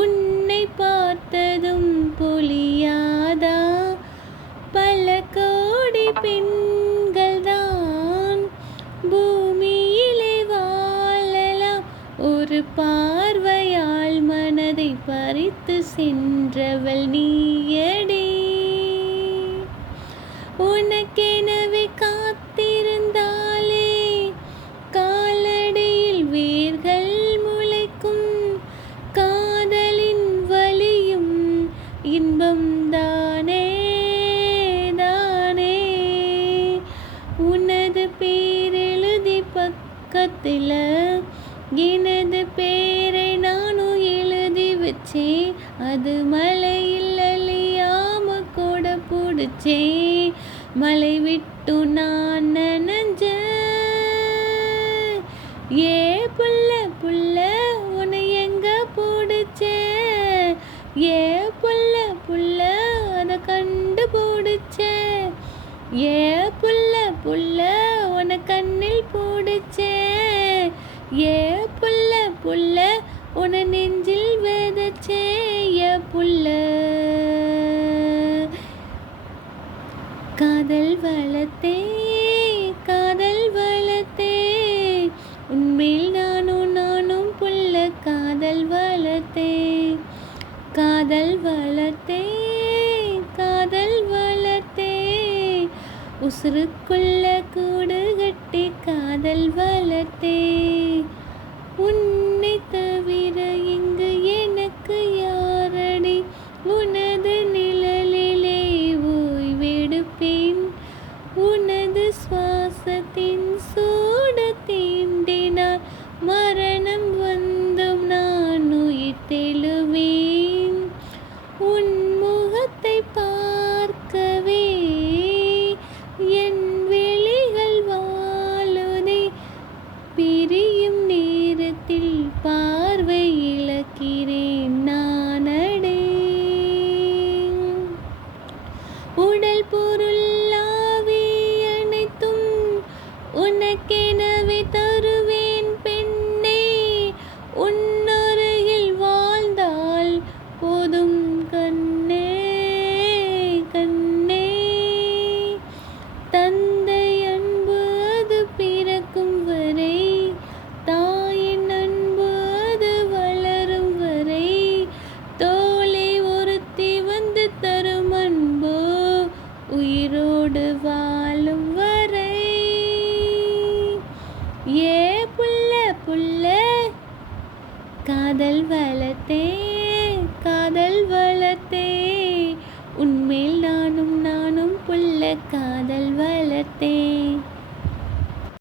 உன்னை பார்த்ததும் பொலியாதா? பல கோடி பெண்கள் தான் பூமியிலே வாழலாம், ஒரு பார்வையால் மனதை பறித்து சென்றவள் நீயடி. உனக்கெனவே காத்திருந்தாலே காலடியில் வேர்கள் முளைக்கும், காதலின் வலியும் இன்பம் தானே தானே. உனது பேரெழுதி பக்கத்தில் எனது பேரை நானும் எழுதி வச்சேன், அது மலையில் அழியாம கூட பிடிச்சேன், மலை விட்டு நான் நனைஞ்சேன். ஏ புள்ள புள்ள உன்னை எங்க பிடிச்சேன், ஏ புள்ள புள்ள அதை கண்டுபிடிச்சேன், ஏ புள்ள புள்ள உன்னை கண்ணில் பிடிச்சேன், ஏ புள்ள புள்ள உன்னை நெஞ்சில் விதைச்சேன். ஏ புள்ள காதல் வளத்தே காதல் வளத்தே, உன்மேல் நானும் புள்ள காதல் வளத்தே, காதல் வளத்தே காதல் வளத்தே, உசுருக்குள்ள கூடு கட்டி காதல் வளத்தே. உன்னை தவிர இங்கு எனக்கு யாரடி, உனது நிழலிலே ஓய்வெடுப்பேன், உனது சுவாசத்தின் சூட தீண்டினால் மரணம் வந்தும் நான் உயிர் தெழுவேன். உன் முகத்தை பார்க்கவே என் விழிகள் வாழுதே, பிரியும் நேரத்தில் பார்வை இழக்கிறேன் நானடே. உடல் பொருள் ஆவி அனைத்தும் உனக்கெனவே தருவேன் பெண்ணே, உன்னருகில் வாழ்ந்தால் போதும் கண்ணே கண்ணே. தந்தை அன்பு அது பிறக்கும் வரை, தாயின் அன்பு அது வளரும் வரை, தோளை ஒருத்தி வந்து தரும் அன்போ உயிரோடு வாழும் வரை. ஏ புள்ள புள்ள காதல் வளத்தே காதல் வளத்தே, உன்மேல் நானும் புள்ள காதல் வளத்தே.